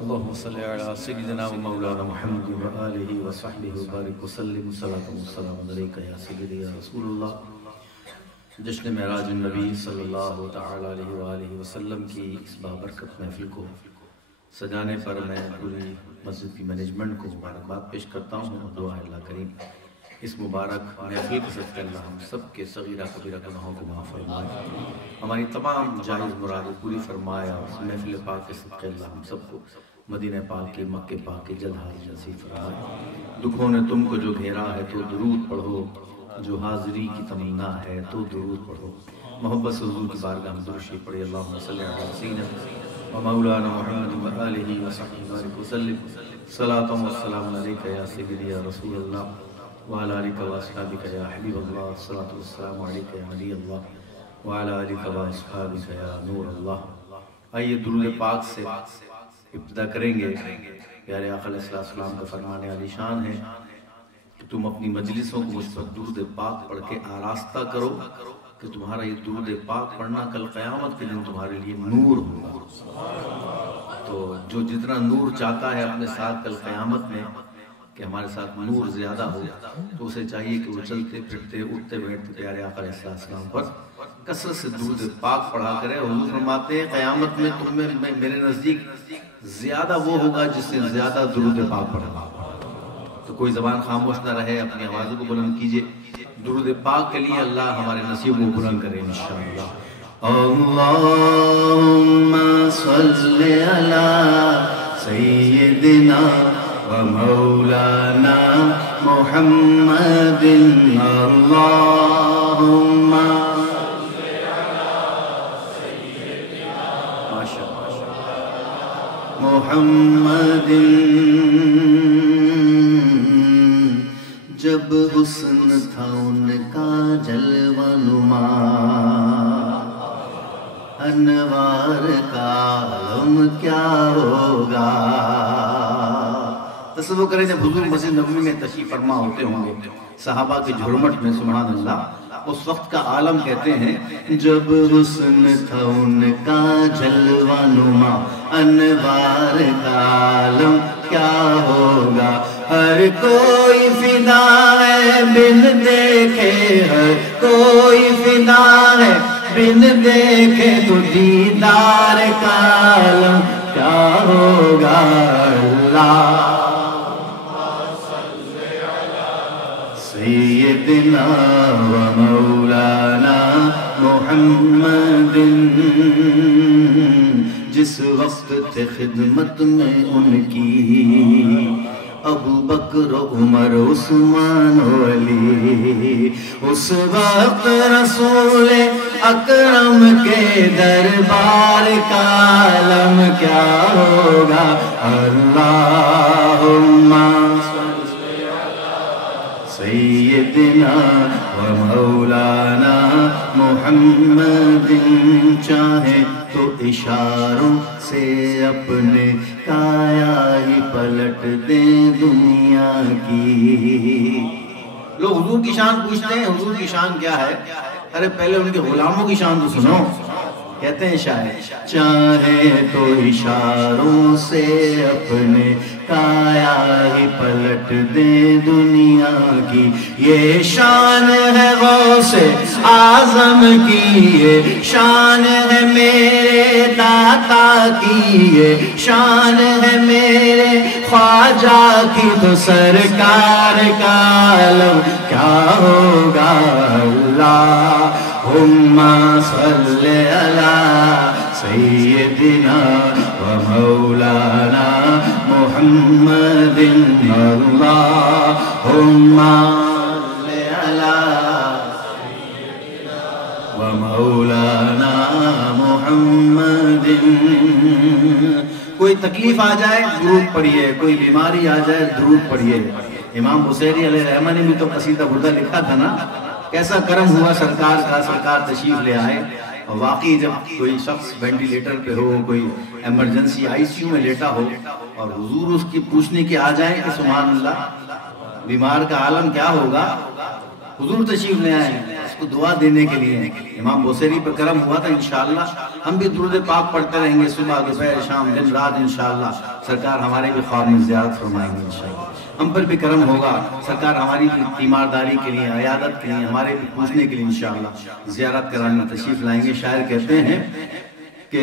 اللهم صل على سيدنا ومولانا محمد وآلہ وصحبہ وبارک وسلم صلاۃ والسلام علیکہ یا سیدی یا رسول اللہ۔ جشن معراج النبی صلی اللہ تعالی علیہ وآلہ وسلم کی اس بابرکت محفل کو سجانے پر میں پوری مسجد کی مینجمنٹ کو مبارکباد پیش کرتا ہوں اور دعا ہے اللہ کریم اس مبارک محفل کے صدقے اللہ ہم سب کے صغیرہ کبیرہ گناہوں کو معاف فرمائے، ہماری تمام جائز مرادیں پوری فرمائے، اور اس محفل پاک کے صدقے اللہ ہم سب کو مدینہ پاک کے مکہ پاک کے جلد حاضر نصیب فرمائے۔ دکھوں نے تم کو جو گھیرا ہے تو درود پڑھو، جو حاضری کی تمنا ہے تو درود پڑھو۔ محبت سے حضور کی بارگاہ میں درود شریف پڑھیں۔ اللہم صلی علی سیدنا و مولانا محمد و آلہ و صحبہ وسلم صلاۃ و سلام علیکہ یا سیدی یا رسول اللہ وعلی آلہ و اصحابہ یا حبیب اللہ، صلاۃ و سلام علیکہ یا نبی اللہ وعلی آلہ و اصحابہ یا نور اللہ۔ آئیے درود پاک سے ابتدا کریں گے۔ پیارے آقا علیہ السلام کا فرمان عالی شان ہے کہ تم اپنی مجلسوں کو مجھ پر درود پاک پڑھ کے آراستہ کرو کہ تمہارا یہ درود پاک پڑھنا کل قیامت کے دن تمہارے لیے نور ہوگا۔ تو جو جتنا نور چاہتا ہے اپنے ساتھ کل قیامت میں کہ ہمارے ساتھ نور زیادہ ہو، تو اسے چاہیے کہ وہ چلتے پھرتے اٹھتے بیٹھتے پیارے آقا علیہ السلام پر کثرت سے درود پاک پڑھا کرے۔ حضور فرماتے ہیں قیامت میں تم میں میرے نزدیک زیادہ وہ ہوگا جس سے زیادہ درود پاک پڑھا۔ تو کوئی زبان خاموش نہ رہے، اپنی آوازوں کو بلند کیجئے درود پاک کے لیے، اللہ ہمارے نصیب کو بلند کرے انشاءاللہ۔ اللہم صلی علی سیدنا و مولانا محمد، اللہم محمد۔ جب حسن تھا ان کا جلوہ نما، انوار کا عالم کیا ہوگا۔ تصور کریں جب حضور مسجد نبوی میں تشریف فرما ہوتے ہوں گے صحابہ کے جھرمٹ میں، سبحان اللہ، اس وقت کا عالم کہتے ہیں جب حسن تھا ان کا جلوہ نما، انوار کا عالم کیا ہوگا۔ ہر کوئی فدا ہے بن دیکھے، ہر کوئی فدا ہے بن دیکھے، تو دیدار کا عالم کیا ہوگا۔ اللہ سیدنا و مولانا محمد، جس وقت تھے خدمت میں ان کی ابو بکر عمر عثمان و علی، اس وقت رسول اکرم کے دربار کا عالم کیا ہوگا۔ اللہم سیدنا و مولانا محمد، چاہے تو اشاروں سے اپنے کایا ہی پلٹ دیں دنیا کی۔ لوگ حضور کی شان پوچھتے ہیں، حضور کی شان کیا ہے؟ ارے پہلے ان کے غلاموں کی شان تو سنو۔ کہتے ہیں شاعر چاہے تو اشاروں سے اپنے کایا ہی پلٹ دے دنیا کی، یہ شان ہے غوث اعظم کی، یہ شان ہے میرے داتا کی، یہ شان ہے میرے خواجہ کی، تو سرکار کا عالم کیا ہوگا۔ اللہم صلی علی سیدنا و مولانا محمد، اللہم صلی علی سیدنا و مولانا محمد۔ کوئی تکلیف آ جائے درود پڑھیے، کوئی بیماری آ جائے درود پڑھیے۔ امام بصیری علیہ الرحمہ نے بھی تو قصیدہ بردہ لکھا تھا نا، کیسا کرم ہوا سرکار کا، سرکار تشریف لے آئے، اور واقعی جب کوئی شخص وینٹیلیٹر پہ ہو، کوئی ایمرجنسی آئی سی یو میں لیٹا ہو، اور حضور اس کی پوچھنے کے آ جائیں کہ سبحان اللہ بیمار کا عالم کیا ہوگا، حضور تشریف لے آئے، کو دعا دینے کے لیے ہیں. امام بوسیری پر کرم ہوا تھا. انشاءاللہ ہم بھی درود پاک پڑھتے رہیں گے صبح دوپہر شام دن رات. انشاءاللہ سرکار ہمارے بھی خواب میں زیارت فرمائیں گے. انشاءاللہ ہم پر بھی کرم ہوگا. سرکار ہماری تیمارداری کے لیے, عیادت کے لیے, ہمارے بھی پوچھنے کے لیے انشاءاللہ زیارت کرانے تشریف لائیں گے. شاعر کہتے ہیں کہ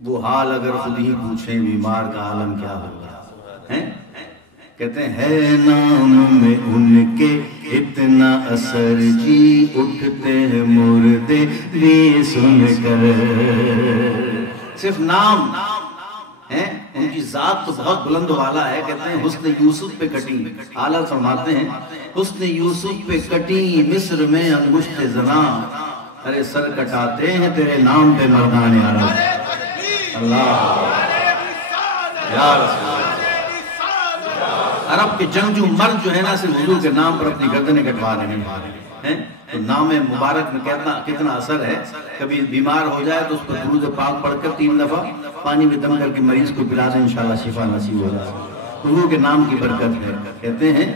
وہ حال اگر خود ہی پوچھیں بیمار کا عالم کیا ہوگا. کہتے ہیں ہے نام میں ان کے اتنا اثر جی اٹھتے ہیں مردے بھی سن کر. صرف نام ہے, ان کی ذات تو بہت بلند والا ہے. کہتے ہیں حسن یوسف پہ کٹی, اعلیٰ فرماتے ہیں حسن یوسف پہ کٹی مصر میں انگشت زنا, ارے سر کٹاتے ہیں تیرے نام پہ مردان عرب. اللہ یا رسول اللہ. عرب کے جنگجو مرد جو ہے نا صرف حضور کے نام پر اپنی گردنیں کٹوا رہے ہیں. تو نام مبارک میں کتنا اثر ہے. کبھی بیمار ہو جائے تو اس پر درود پاک پڑھ کر 3 دفعہ پانی میں دم کر کے مریض کو پلا دیں, انشاءاللہ شفا نصیب ہو جائے. حضور کے نام کی برکت ہے. کہتے ہیں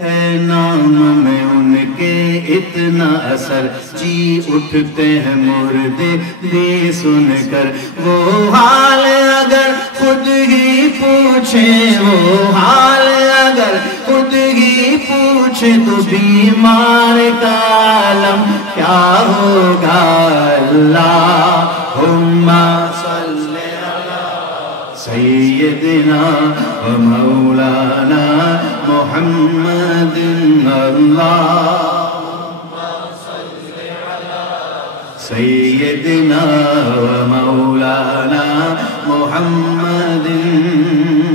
اے نام میں ان کے اتنا اثر جی اٹھتے ہیں مردے بھی سن کر. وہ حال اگر خود ہی پوچھیں, وہ حال اگر خود ہی پوچھے تو بیمار کا عالم کیا ہوگا. اللہم صلی علی سیدنا و مولانا محمد. اللہم صلی علی سیدنا و مولانا محمد.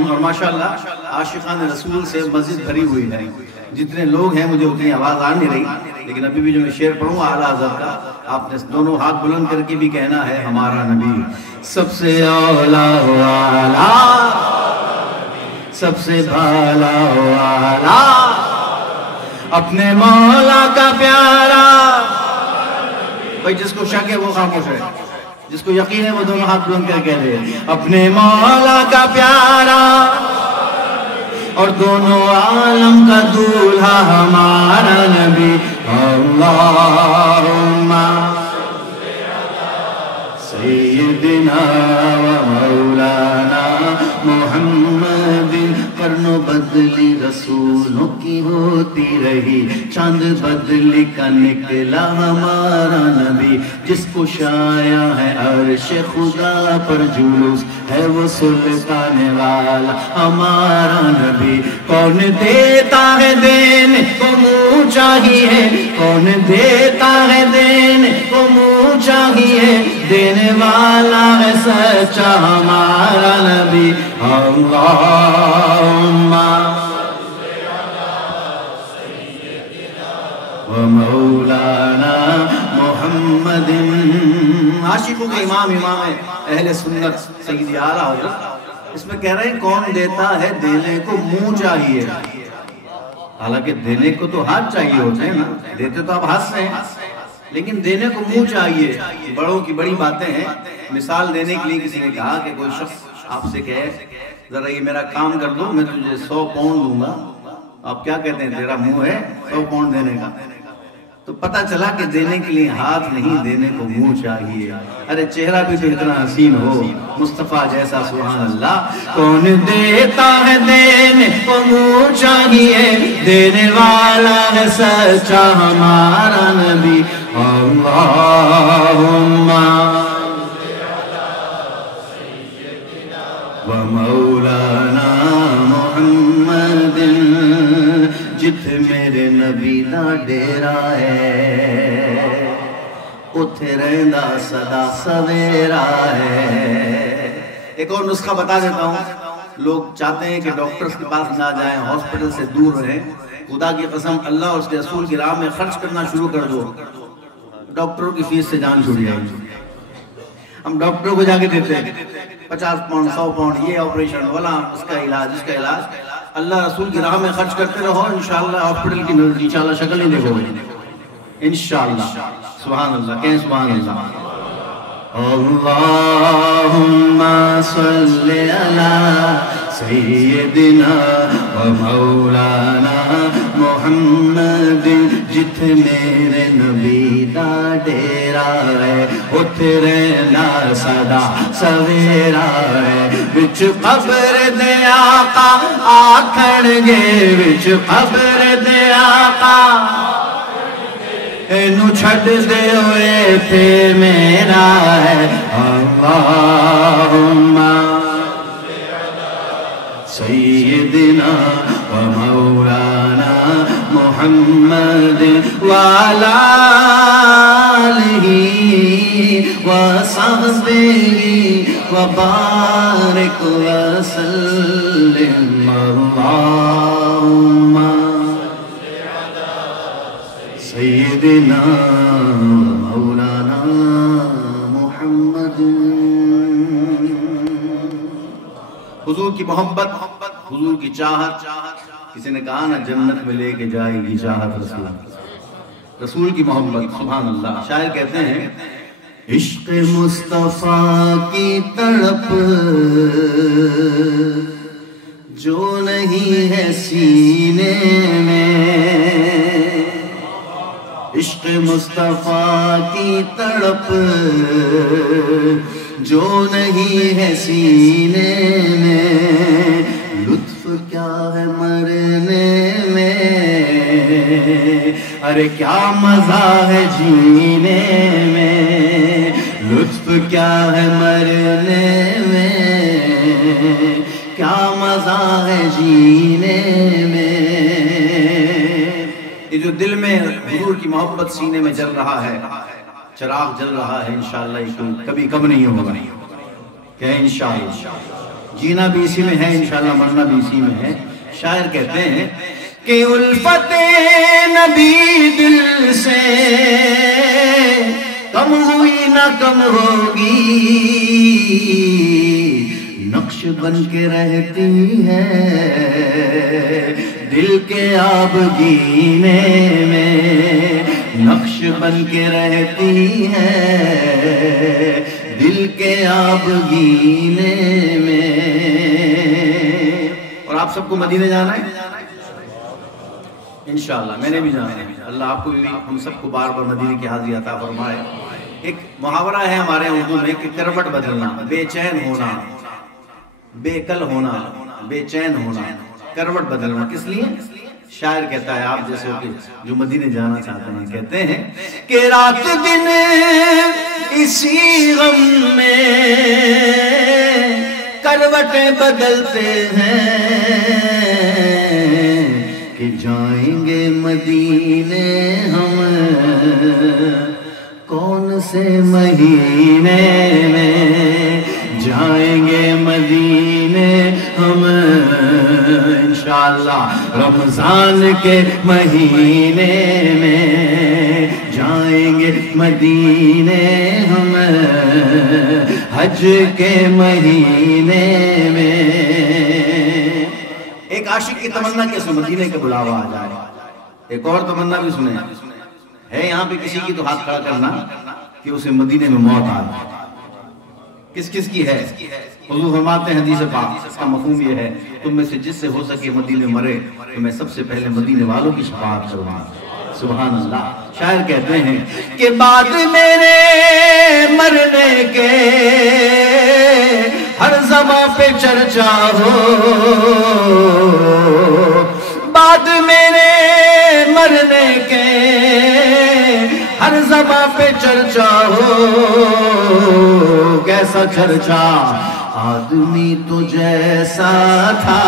اور ماشاءاللہ عاشقان رسول سے مسجد بھری ہوئی ہے. جتنے لوگ ہیں مجھے اتنی آواز آ نہیں رہی, لیکن ابھی بھی جو میں شعر پڑھوں اعلیٰ حضرت کا, آپ نے دونوں ہاتھ بلند کر کے بھی کہنا ہے ہمارا نبی سب سے اولا والا, سب سے بھالا والا, اپنے مولا کا پیارا. بھائی جس کو شک ہے وہ خاموش ہے, جس کو یقین ہے وہ دونوں ہاتھ بلند کر کہہ دے اپنے مولا کا پیارا اور دونوں عالم کا دولہا ہمارا نبی. اللہم سیدنا و مولانا محمد. کرنو بدلی رسولوں کی ہوتی رہی, چاند بدلی کا نکلا ہمارا نبی. جس کو شایا ہے عرش خدا پر جلوس ہے وہ سلطان والا ہمارا نبی. کون دیتا ہے دینے کو منہ چاہیے, کون دیتا ہے دینے کو منہ چاہیے, دینے والا ہے سچا ہمارا نبی. اللہم صلی علی سیدنا و مولانا محمد. عاشقوں کے امام اہل سنت سیدی اعلیٰ حضرت اس میں کہہ رہے ہیں کون دیتا ہے دینے کو منہ چاہیے. حالانکہ دینے کو تو ہاتھ چاہیے ہوتے ہیں نا, دیتے تو آپ ہاتھ سے ہیں, لیکن دینے کو منہ چاہیے. بڑوں کی بڑی باتیں ہیں. مثال دینے کے لیے کسی نے کہا کہ کوئی شخص آپ سے کہے ذرا یہ میرا کام کر دو, میں تجھے 100 پاؤنڈ دوں گا. آپ کیا کہتے ہیں, تیرا منہ ہے 100 پاؤنڈ دینے کا. تو پتہ چلا کہ دینے کے لیے ہاتھ نہیں, دینے کو منہ چاہیے. ارے چہرہ بھی تو اتنا حسین ہو مصطفیٰ جیسا, سبحان اللہ. کون دیتا ہے دینے کو منہ چاہیے, دینے والا ہے سچا ہمارا نبی. اللہم و مولانا محمد. جت میرے نبی دا ڈیرا ہے اتھے رہندا صدا سویرا ہے. ایک اور نسخہ بتا دیتا ہوں. لوگ چاہتے ہیں کہ ڈاکٹرز کے پاس نہ جائیں, ہاسپٹل سے دور رہیں. خدا کی قسم اللہ اور اس کے رسول کی راہ میں خرچ کرنا شروع کر دو, ڈاکٹروں کی فیس سے جان چھوٹ جائے گی. ہم ڈاکٹروں کو جا کے دیتے ہیں 50 پاؤنڈ 100 پاؤنڈ, یہ آپریشن والا, اس کا علاج, اس کا علاج. اللہ رسول کی راہ میں خرچ کرتے رہو, انشاءاللہ ہاسپٹل کی انشاءاللہ شکل نہیں دیکھو گے انشاءاللہ. سبحان اللہ, کہیں سبحان اللہ. اللہم صلی علی سیدنا و مولانا محمد جتھے میرے نبی دا ڈیرا ہے اتھے رہنا سدا سویرا ہے وچ قبر دے آقا آکھن گے وچ قبر دے آقا اینو چھڑ دے ہوئے تے میرا ہے اللہم سیدنا و مولانا محمد وعلى آلہ و صحبہ وبارک وسلم اللہم سیدنا مولانا محمد حضور کی محبت حضور کی چاہت کسی نے کہا نا جنت میں لے کے جائے گی چاہت رسول کی محبت سبحان اللہ شاعر کہتے ہیں عشق مصطفیٰ کی تڑپ جو نہیں ہے سینے میں عشق مصطفیٰ کی تڑپ جو نہیں ہے سینے میں لطف کیا ہے مرنے میں ارے کیا مزہ ہے جینے میں لطف کیا ہے مرنے میں کیا مزہ ہے جینے میں یہ جو دل میں حضور کی محبت سینے میں جل رہا ہے چراغ جل رہا ہے انشاءاللہ یہ کبھی کم نہیں ہوگا کہ انشاءاللہ جینا بھی اسی میں ہے انشاءاللہ مرنا بھی اسی میں ہے شاعر کہتے ہیں کہ الفت نبی دل سے کم ہوئی نہ کم ہوگی نقش بن کے رہتی ہے دل کے آبگینے میں نقش بن کے رہتی ہے دل کے آبگینے میں اور آپ سب کو مدینے جانا ہے انشاءاللہ میں نے بھی جانا ہے اللہ آپ کو بھی ہم سب کو بار بار مدینے کی حاضری عطا فرمائے ایک محاورہ ہے ہمارے اردو میں کہ کروٹ بدلنا بے چین ہونا بے کل ہونا بے چین ہونا کروٹ بدلنا کس لیے شاعر کہتا ہے آپ جیسے جو مدینے جانا چاہتے ہیں کہتے ہیں کہ رات دن اسی غم میں کروٹیں بدلتے ہیں کہ جائیں گے مدینے ہم کون سے مہینے میں جائیں گے مدینے ہم انشاءاللہ رمضان کے مہینے میں جائیں گے مدینے ہم حج کے مہینے میں ایک عاشق کی تمنا کہ مدینے کے بلاوا آ جائے ایک اور تمنا بھی سنیں ہے یہاں پہ کسی کی تو ہاتھ کھڑا کرنا کہ اسے مدینے میں موت آ جائے کس کس کی ہے حضور فرماتے ہیں حدیث پاک اس کا مفہوم یہ ہے تم میں سے جس سے ہو سکے مدینے مرے تو میں سب سے پہلے مدینے والوں کی شفاعت کروں گا سبحان اللہ شاعر کہتے ہیں کہ بعد میرے مرنے کے ہر زبان پہ چرچا ہو بعد میرے مرنے کے ہر زبان پہ چرچا ہو کیسا چرچا آدمی تو جیسا تھا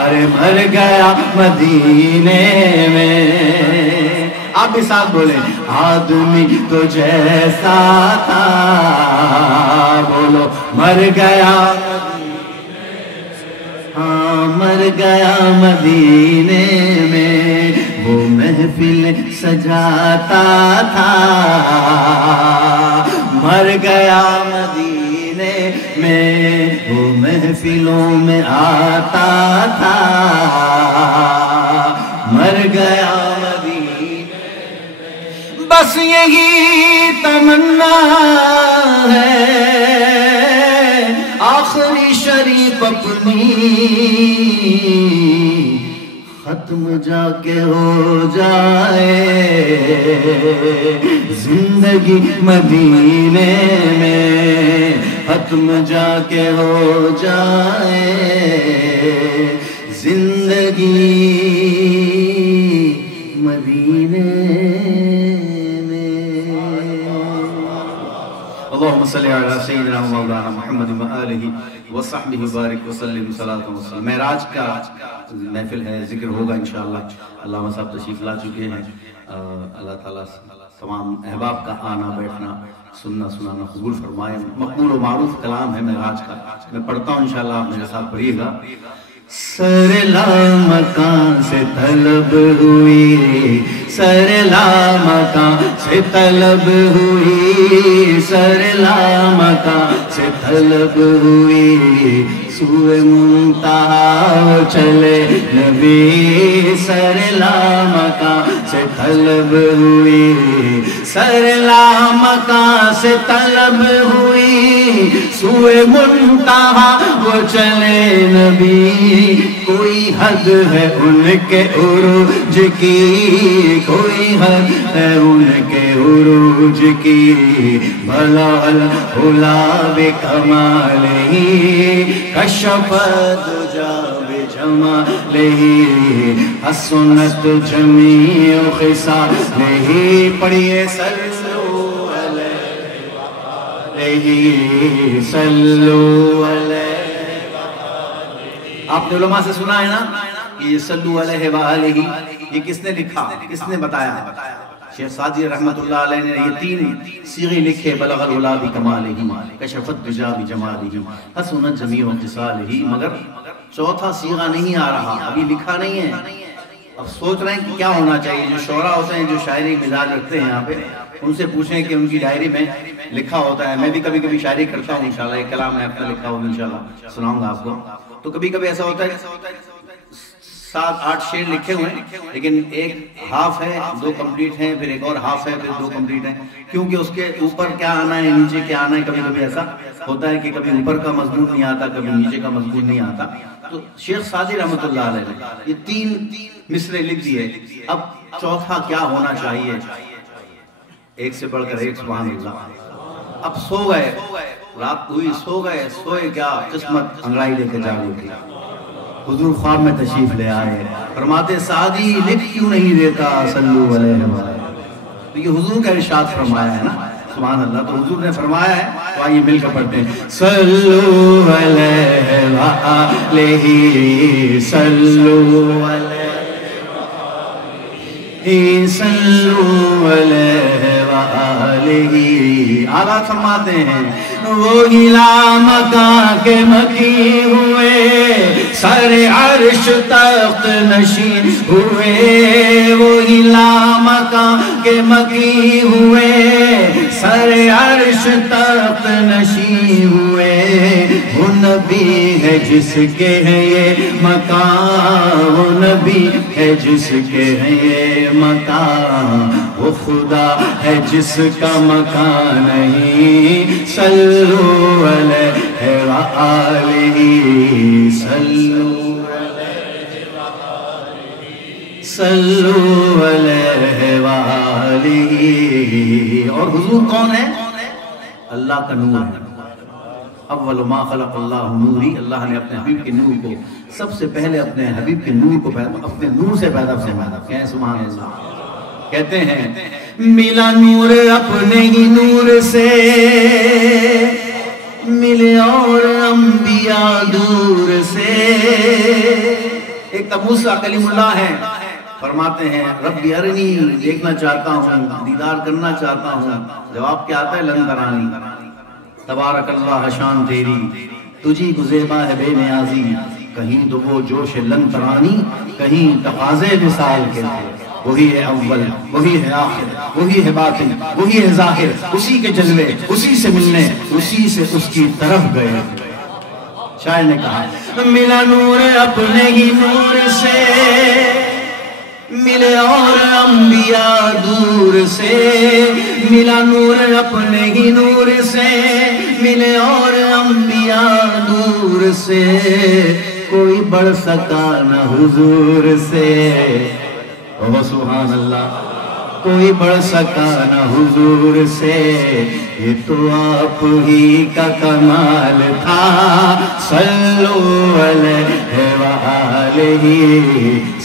ارے مر گیا مدینے میں آپ بھی ساتھ بولیں آدمی تو جیسا تھا بولو مر گیا ہاں مر گیا مدینے میں وہ محفل سجاتا تھا مر گیا مدینے میں وہ محفلوں میں آتا تھا مر گیا مدینے میں بس یہی تمنا ہے آخری شریف اپنی ختم جا کے ہو جائے، زندگی مدینے میں ختم جا کے ہو جائے، زندگی مدینے میں۔ اللہم صلی علی سیدنا مولانا محمد وآلہ وصحبہ وبارک وسلم صلاۃ وسلم۔ معراج کا محفل ہے، ذکر ہوگا انشاءاللہ۔ علامہ صاحب تشریف لا چکے ہیں، اللہ تعالیٰ تمام احباب کا آنا بیٹھنا سننا سنانا قبول فرمائے۔ مقبول و معروف کلام ہے معراج کا، میں پڑھتا ہوں انشاءاللہ، آپ میرے ساتھ پڑھیے گا۔ سر لامکان سے طلب ہوئی، سر لامکان سے طلب ہوئی، سر لامکان سے طلب ہوئی، سوئے منتہا چلے نبی، سر لامکان سے طلب ہوئی، سر لامکان سے طلب ہوئی، سوئے منتہا وہ چلے نبی، کوئی حد ہے ان کے عروج کی، کوئی حد ہے ان کے عروج کی، بھلا العلا بکمالہ کشف الدجی بجمالہ، حسنت جمیع خصالہ۔ پڑھیے صلو علیہ صلو علیہ۔ آپ نے علماء سے سنا ہے نا کہ یہ صلو علیہ وآلہ یہ کس نے لکھا، کس نے بتایا؟ شیخ سعدی رحمت اللہ علیہ نے یہ تین صیغے لکھے، بلغ العلا بکمالہ، کشف الدجی بجمالہ، حسنت جمیع خصالہ، مگر چوتھا صیغہ نہیں آ رہا، ابھی لکھا نہیں ہے۔ اب سوچ رہے ہیں کہ کیا ہونا چاہیے۔ جو شعراء ہوتے ہیں جو شاعری مزاج رکھتے ہیں یہاں پہ، ان سے پوچھیں کہ ان کی ڈائری میں لکھا ہوتا ہے۔ میں بھی کبھی کبھی شاعری کرتا ہوں انشاءاللہ، یہ کلام میں اپنا لکھا ہوں انشاءاللہ سناؤں گا آپ کو۔ تو کبھی کبھی ایسا ہوتا ہے 7-8 شعر لکھے ہوئے ہیں، لیکن ایک ہاف ہے، 2 کمپلیٹ ہیں، پھر ایک اور ہاف ہے، پھر 2 کمپلیٹ ہیں، کیونکہ اس کے اوپر کیا آنا ہے نیچے کیا آنا ہے۔ کبھی کبھی ایسا ہوتا ہے کہ کبھی اوپر کا مضمون نہیں آتا، کبھی نیچے کا مضمون نہیں آتا۔ تو شیخ سعدی رحمت اللہ علیہ نے یہ 3 مصرے لکھ دیے، اب چوتھا کیا ہونا چاہیے؟ ایک سے بڑھ کر ایک، سبحان اللہ۔ اب سو گئے، رات ہوئی، سو گئے، سوئے کیا، قسمت انگڑائی لے کے جاگے گی۔ حضور خواب میں تشریف لے آئے، فرماتے سعدی لکھ کیوں نہیں دیتا صلو علیہ وآلہ۔ تو یہ حضور کا ارشاد فرمایا ہے نا، سبحان اللہ۔ تو حضور نے فرمایا ہے، تو آئیے مل کر پڑھتے ہیں۔ صلو علیہ وآلہ صلو علیہ صلو علیہ وآلہ۔ آغاز فرماتے ہیں وہی لامکان کے مکی ہوئے، سر عرش تخت نشین ہوئے، وہی لامکان کے مکی ہوئے، سر عرش تخت نشین ہوئے۔ وہ نبی ہے جس کے ہیں یہ مکان، وہ نبی ہے جس کے ہیں یہ مکان، وہ خدا ہے جس کا مکان نہیں۔ صلو علیہ وآلہ صلو صلو علیہ وآلہ۔ اور حضور کون ہے؟ اللہ کا نور ہے۔ اول ما خلق اللہ نوری، اللہ نے اپنے حبیب کے نور کو سب سے پہلے اپنے حبیب کے نور کو اپنے نور سے پیدا فرمایا۔ کہیں سبحان اللہ۔ کہتے ہیں ملا نور اپنے ہی نور سے، ملے اور انبیاء دور سے۔ ایک تو موسیٰ کلیم اللہ ہے، فرماتے ہیں رب ارنی، دیکھنا چاہتا ہوں، دیدار کرنا چاہتا ہوں۔ جواب کیا آتا ہے؟ لن ترانی، تبارک اللہ شان تیری، تجھی کو زیبا ہے بے نیازی، کہیں تو وہ جوش لن ترانی، کہیں تقاضے مثال کے تھے۔ وہی ہے اول، وہی ہے آخر، وہی ہے باطن، وہی ہے ظاہر، اسی کے جلوے، اسی سے ملنے، اسی سے اس کی طرف گئے۔ شاعر نے کہا ملا نور اپنے ہی نور سے، ملے اور انبیاء دور سے، ملا نور اپنے ہی نور سے، ملے اور انبیاء دور نور سے کوئی بڑھ سکا نہ حضور سے، او سبحان اللہ، کوئی بڑھ سکا نہ حضور سے، یہ تو آپ ہی کا کمال تھا، صلو علیہ وآلہ،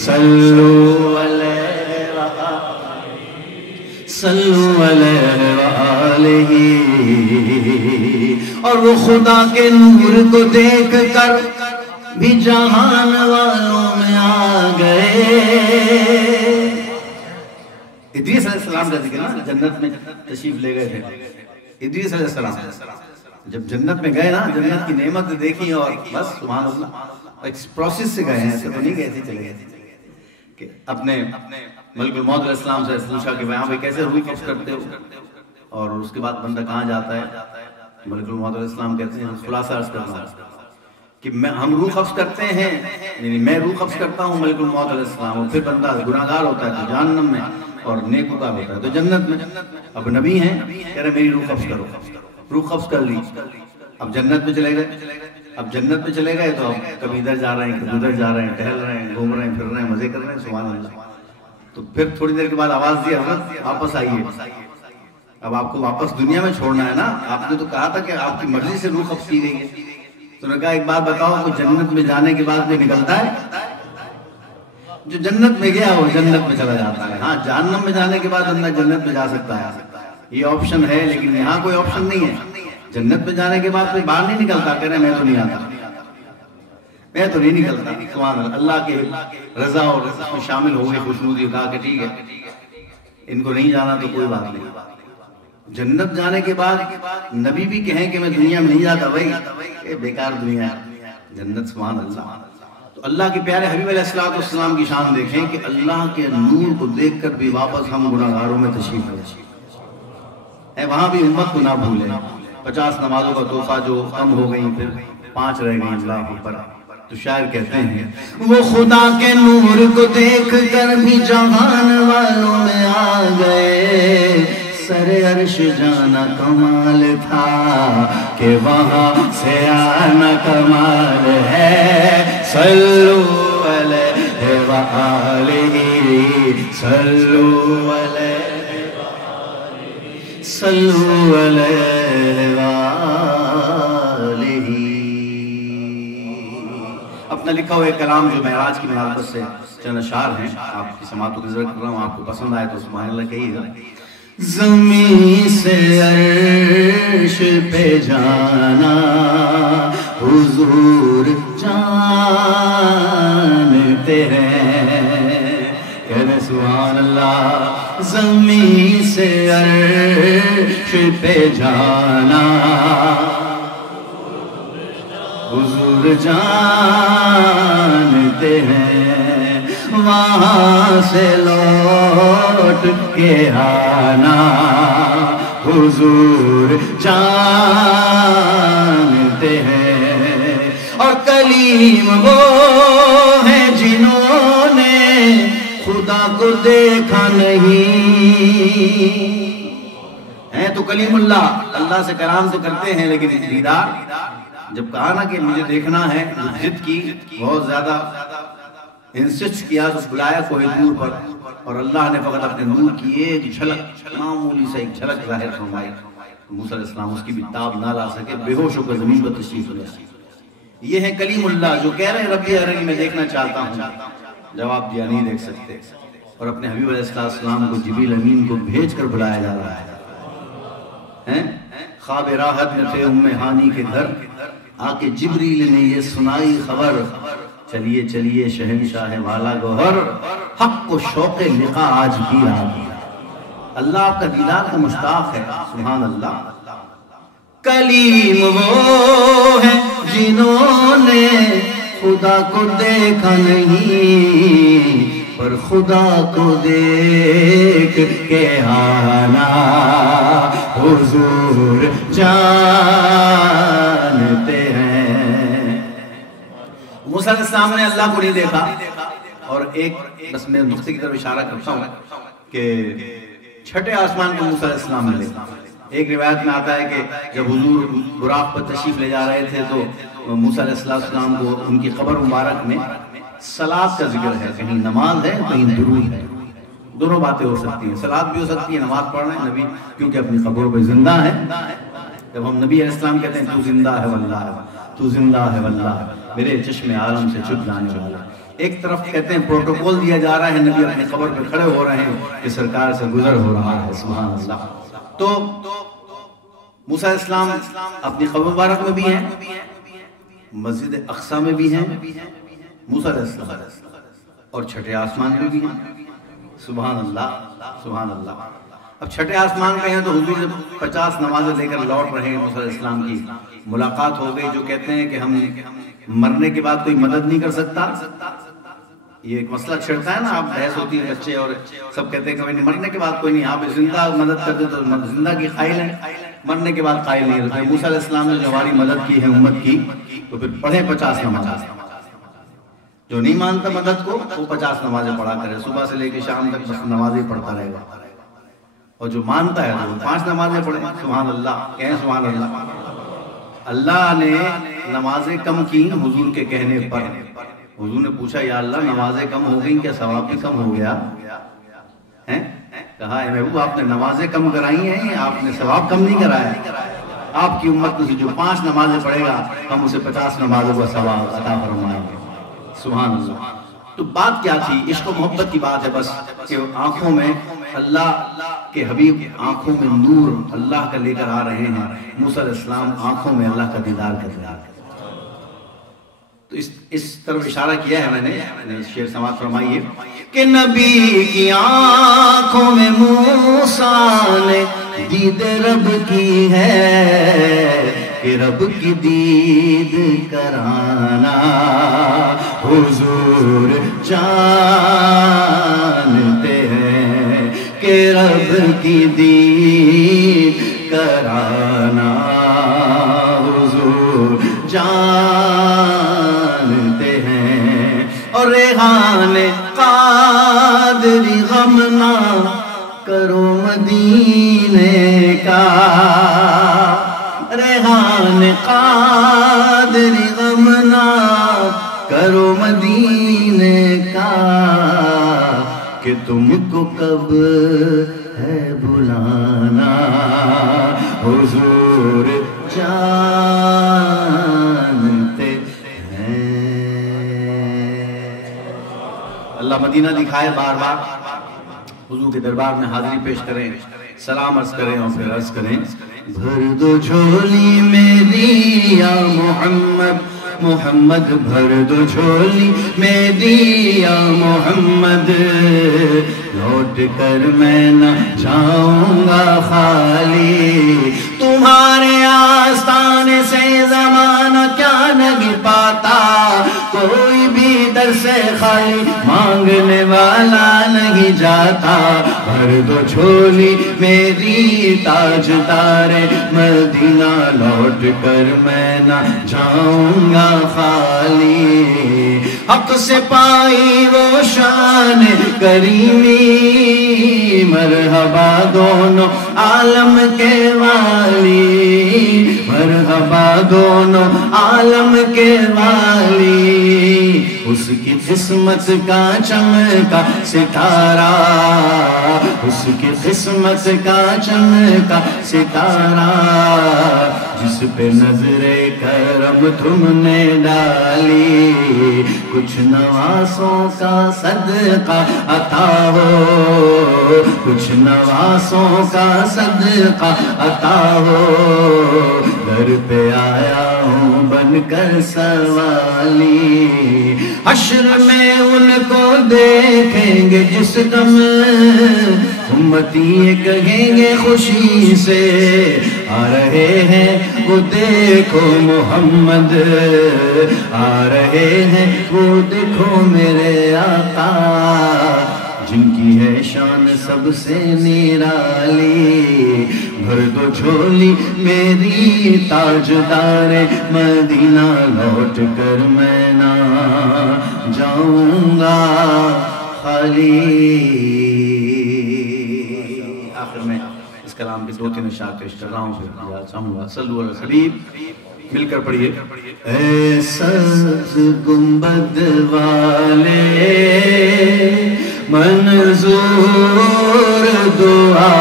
صلو علیہ وآلہ، صلو علیہ وآلہ۔ اور وہ خدا کے نور کو دیکھ کر بھی جہان والوں میں آ گئے۔ ادریس علیہ السلام کا ذکر نا، جنت میں تشریف لے گئے تھے ادریس علیہ السلام، جب جنت میں گئے نا، جنت کی نعمت دیکھی اور بس سبحان اللہ، ایک پروسیس سے گئے ہیں، ایسے تو نہیں گئے تھے چلے گئے کہ اپنے ملک الموت علیہ السلام سے پوچھا کہ وہاں پہ کیسے روح قبض کرتے ہو، اور اس کے بعد بندہ کہاں جاتا ہے؟ ملک الموت علیہ السلام کہتے ہیں، خلاصہ عرض کرنا کہ ہم روح قبض کرتے ہیں، یعنی میں روح قبض کرتا ہوں ملک الموت علیہ السلام، اور پھر بندہ گناہگار ہوتا ہے تو جہنم میں، اور نیکوکار ہوتا ہے تو جنت میں۔ اب نبی ہیں، کہہ رہے میری روح قبض کرو، روح قبض کر لی، اب جنت میں چلے گئے، اب جنت میں چلے گئے تو اب کبھی ادھر جا رہے ہیں، کبھی ادھر جا رہے ہیں، ٹہل رہے ہیں، گھوم رہے ہیں، پھر رہے ہیں، مزے کر رہے ہیں، سبحان اللہ۔ تو پھر تھوڑی دیر کے بعد آواز دی، حضرت واپس آئیے، اب آپ کو واپس دنیا میں چھوڑنا ہے نا، آپ نے تو کہا تھا کہ آپ کی مرضی سے روح قبض کی گئی ہے۔ تو نے کہا ایک بات بتاؤ، وہ جنت میں جانے کے بعد بھی نکلتا ہے؟ جو جنت میں گیا وہ جنت میں چلا جاتا ہے، ہاں جہنم میں جانے کے بعد اندر جنت میں جا سکتا ہے، یہ آپشن ہے، لیکن یہاں کوئی آپشن نہیں ہے۔ جنت میں جانے کے بعد کوئی باہر نہیں نکلتا، کہہ رہے میں تو نہیں آتا، میں تو نہیں نکلتا، سبحان اللہ۔ اللہ کے رضا اور رضا میں شامل ہو گئے، خوشنودی، کہا کہ ٹھیک ہے ان کو نہیں جانا تو کوئی بات نہیں۔ جنت جانے کے بعد نبی بھی کہیں کہ میں دنیا میں نہیں جاتا، بھائی یہ بیکار دنیا ہے، جنت سبحان اللہ۔ تو اللہ کے پیارے حبیب علیہ السلام کی شان دیکھیں کہ اللہ کے نور کو دیکھ کر بھی واپس ہم گناہگاروں میں تشریف لے، وہاں بھی امت کو نہ بھولیں۔ 50 نمازوں کا تحفہ جو کم ہو گئی، پھر 5 رہ گئی، اللہ اوپر۔ تو شاعر کہتے ہیں وہ خدا کے نور کو دیکھ کر بھی جہان والوں میں آ گئے، سر عرش جانا کمال تھا کہ وہاں سے آنا کمال ہے، صلو علیہ وآلہ، صلو علیہ وآلہ، صلو علیہ وآلہ۔ اپنا لکھا ہوا ایک کلام جو معراج کی مناسبت سے چند اشعار ہیں، آپ کی سماعتوں کی ذکر کر رہا ہوں، آپ کو پسند آئے تو سبحان اللہ کہیے گا۔ زمین سے عرش پہ جانا حضور جانتے ہیں، کہنے سبحان اللہ۔ زمین سے عرش پہ جانا حضور جانتے ہیں، وہاں سے لوٹ کے آنا حضور جانتے ہیں۔ اور کلیم وہ ہیں جنہوں نے خدا کو دیکھا نہیں، ہیں تو کلیم اللہ، اللہ سے کلام تو کرتے ہیں لیکن دیدار جب کہا نا کہ مجھے دیکھنا ہے، ضد کی، بہت زیادہ انسسٹ کیا، تو بلایا کوئی دور پر، اور اللہ نے فقط اپنے نور کی ایک جھلک، معمولی سے ایک جھلک ظاہر فرمائی۔ موسیٰ علیہ السلام اس کی بھی تاب نہ لا سکے، بے ہوش ہو کر زمین پر تشریف لے۔ یہ ہے کلیم اللہ جو کہہ رہے ہیں ربی ارنی میں دیکھنا چاہتا ہوں، جواب دیا نہیں دیکھ سکتے، اور اپنے حبیب علیہ السلام کو جبریل امین کو بھیج کر بلایا جا رہا ہے۔ خواب راحت میں تھے ام ہانی کے گھر، آ کے جبریل نے یہ سنائی خبر، چلیے چلیے شہنشاہ والا گوہر، حق کو شوق لقا آج بھی آ گیا۔ اللہ آپ کا دیدار کا مشتاق ہے، سبحان اللہ۔ کلیم وہ ہیں جنہوں نے خدا کو دیکھا نہیں، پر خدا کو دیکھ کے آنا حضور جانتے ہیں۔ موسیٰ علیہ السلام نے اللہ کو نہیں دیکھا، اور ایک بس میں نقطے کی طرف اشارہ کرتا ہوں کہ چھٹے آسمان کو موسیٰ علیہ السلام ملے، ایک روایت میں آتا ہے کہ جب حضور براق پر تشریف لے جا رہے تھے تو موسیٰ علیہ السلام کو ان کی قبر مبارک میں صلاۃ کا ذکر ہے، کہیں نماز ہے کہیں درود ہے، دونوں باتیں ہو سکتی ہیں، صلاۃ بھی ہو سکتی ہے، نماز پڑھ رہے ہیں نبی کیونکہ اپنی قبروں پہ زندہ ہے۔ جب ہم نبی علیہ السلام کہتے ہیں تو زندہ ہے واللہ، تو زندہ ہے واللہ، میرے چشم عالم سے چھپ جانے والا، ایک طرف کہتے ہیں پروٹوکول دیا جا رہا ہے، نبی اپنی قبر پہ کھڑے ہو رہے ہیں کہ سرکار سے گزر ہو رہا ہے، سبحان اللہ۔ تو موسیٰ علیہ السلام اپنی قبر مبارک میں بھی ہیں، مسجد اقصی میں بھی ہیں موسیٰ علیہ السلام، اور چھٹے آسمان میں بھی ہیں، سبحان اللہ سبحان اللہ۔ اب چھٹے آسمان پہ ہیں تو حضور جب 50 نمازیں لے کر لوٹ رہے ہیں، موسیٰ علیہ السلام کی ملاقات ہو گئی، جو کہتے ہیں کہ ہم مرنے کے بعد کوئی مدد نہیں کر سکتا، یہ ایک مسئلہ چھڑتا ہے نا، آپ بحث ہوتی ہے بچے اور سب کہتے ہیں کہ مرنے کے بعد کوئی نہیں، آپ زندہ مدد کرتے تو زندہ کی قائل ہیں، مرنے کے بعد قائل نہیں رہتے۔ موسیٰ علیہ السلام نے جو ہماری مدد کی ہے امت کی، تو پھر پڑھیں 50 نمازیں، جو نہیں مانتا مدد کو وہ 50 نمازیں پڑھا کرے، صبح سے لے کے شام تک بس نمازیں پڑھتا رہے گا، اور جو مانتا ہے وہ 5 نمازیں پڑھیں، سبحان اللہ کہیں سبحان اللہ۔ اللہ نے نمازیں کم کی حضور کے کہنے پر، حضور نے پوچھا یا اللہ نمازیں کم ہو گئیں، کیا ثواب بھی کم ہو گیا؟ کہا اے محبوب آپ نے نمازیں کم کرائی ہیں، آپ نے ثواب کم نہیں کرایا، آپ کی امت میں سے جو 5 نمازیں پڑھے گا ہم اسے 50 نمازوں کا ثواب عطا فرمائیں گے، سبحان اللہ۔ تو بات کیا تھی؟ عشق و محبت کی بات ہے بس، کہ آنکھوں میں اللہ کے حبیب، آنکھوں میں نور اللہ کا لے کر آ رہے ہیں، موسیٰ علیہ السلام آنکھوں میں اللہ کا دیدار کر رہے ہیں۔ تو اس طرف اشارہ کیا ہے میں نے، شعر سماعت فرمائیے کہ نبی کی آنکھوں میں موسیٰ نے دید رب کی ہے، کہ رب کی دید کرانا حضور جانتے ہیں، کہ رب کی دید کرانا حضور جانتے ہیں، اور ریحان قادری غم نہ کرو مدینے کا، ریحان قادری غم نہ کرو مدینے کا، کہ تم کو کب ہے بلانا حضور جانتے ہیں۔ اللہ مدینہ دکھائے بار بار، حضور کے دربار میں حاضری پیش کریں، سلام عرض کریں اور پھر عرض کریں بھر دو جھولی میری یا محمد، محمد بھر دو جھولی میری یا محمد، لوٹ کر میں نہ جاؤں گا خالی، تمہارے آستانے سے زمانہ کیا نہیں پاتا، کوئی بھی در سے خالی مانگنے والا نہیں جاتا، بھر دو جھولی میری تاجدار مدینہ، لوٹ کر میں نہ جاؤں گا خالی، حق سے پائی وہ شان کریمی، مرحبا دونوں عالم کے والی، مرحبا دونوں عالم کے والی، اس کی قسمت کا چمکا ستارہ، اس کی قسمت کا چمکا ستارہ، جس پہ نظر کرم تم نے ڈالی، کچھ نواسوں کا صدقہ عطا ہو، کچھ نواسوں کا صدقہ عطا ہو، در پہ آیا ہوں بن کر سوالی، حشر میں ان کو دیکھیں گے جس دم، امتی کہیں گے خوشی سے آ رہے ہیں وہ دیکھو محمد، آ رہے ہیں وہ دیکھو میرے آقا، جن کی ہے شان سب سے نرالی، بھر دو جھولی میری تاجدار مدینہ، لوٹ کر میں نہ جاؤں گا خالی۔ آخر میں اس کلام کے 2-3 اشعار پیش کر رہا ہوں، پھر یا چاہوں گا صلو علی الحبیب مل کر پڑھیے. اے سبز گنبد والے منظور دعا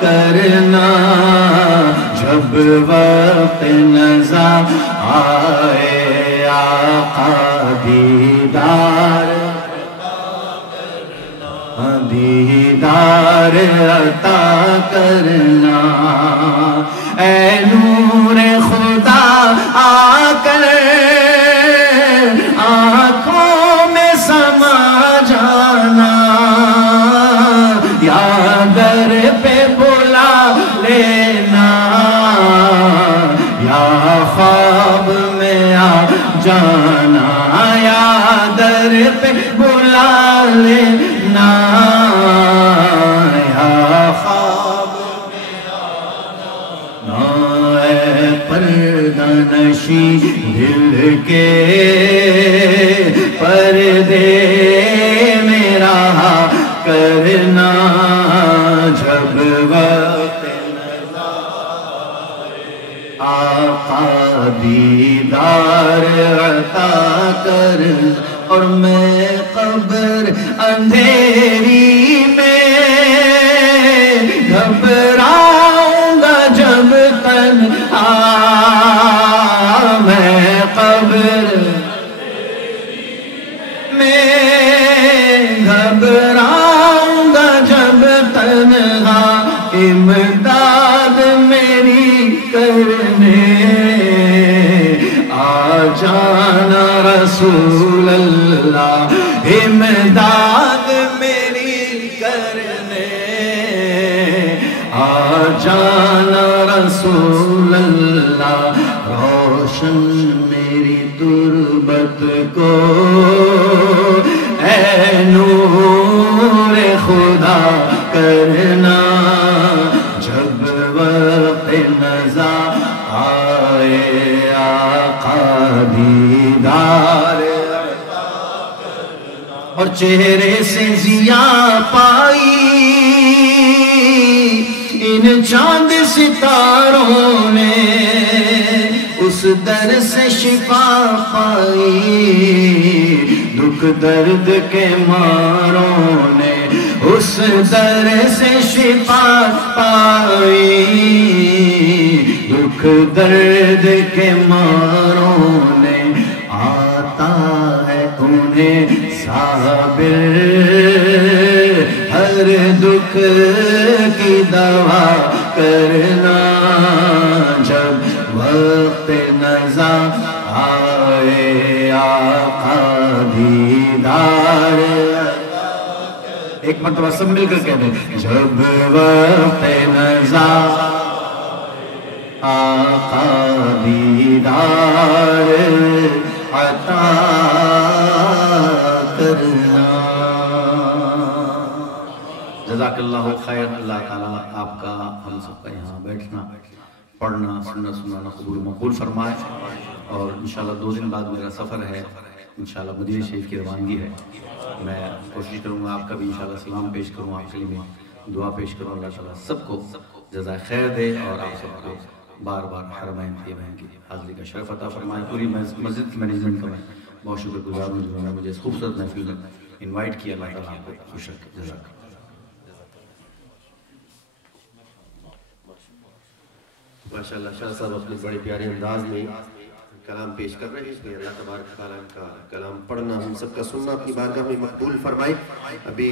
کرنا، جب وقت نظر آئے آقا دیدار عطا کرنا. اے نور خدا آ کر آنکھوں میں سما جانا، یا در پہ بلا لینا، یا خواب میں آ جانا، یا در پہ بلا لینا، یا خواب میں آ جانا. اے پردہ نشی دل کے پردے میں رہا کرنا، جب وقت آقا دیدار عطا کر. اور میں قبر اندھیری میں گھبراؤں گا جب تنہا، میں قبر میں گھبراؤں گا جب تنہا، امداد میری کرنے آ جانا رسول اللہ، امداد میری کرنے آ جانا رسول اللہ. روشن میری تربت کو اے نور خدا کرنا، جب وقت نظر آئے آقا دیدار. اور چہرے سے ضیاء پائی ان چاند ستاروں نے، اس در سے شفا پائی دکھ درد کے ماروں نے، اس در سے شفا پائی دکھ درد کے ماروں نے. آتا ہے انہیں صابر ہر دکھ کی دوا کرنا، جب وقت نظر آئے آقا دیدار. ایک مرتبہ سب مل کر کہہ دیں، جب وقت نظر آقا دیدار عطا کرنا. جزاک اللہ خیر. اللہ تعالیٰ آپ کا ہم سب کا یہاں بیٹھنا پڑھنا سننا سنانا قبول مقبول فرمائے. اور انشاءاللہ 2 دن بعد میرا سفر ہے، انشاءاللہ مدینہ شریف کی روانگی ہے. میں کوشش کروں گا آپ کا بھی انشاءاللہ سلام پیش کروں، آپ کے لیے دعا پیش کروں. اللہ تعالیٰ سب کو جزائے خیر دے اور آپ سب کو بار بار حرمین طیبین کی حاضری کا شرف عطا فرمائے. پوری مسجد کی مینجمنٹ کا میں بہت شکر گزار ہوں جنہوں نے مجھے اس خوبصورت محفل میں انوائٹ کیا. اللہ تعالیٰ آپ کو خوش رکھے. جزاک ماشاءاللہ. شاہ صاحب اپنے بڑے پیارے انداز میں کلام پیش کر رہے ہیں. اللہ تبارک تعالیٰ کا کلام پڑھنا ہم سب کا سننا اپنی بارگاہ میں مقبول فرمائے. ابھی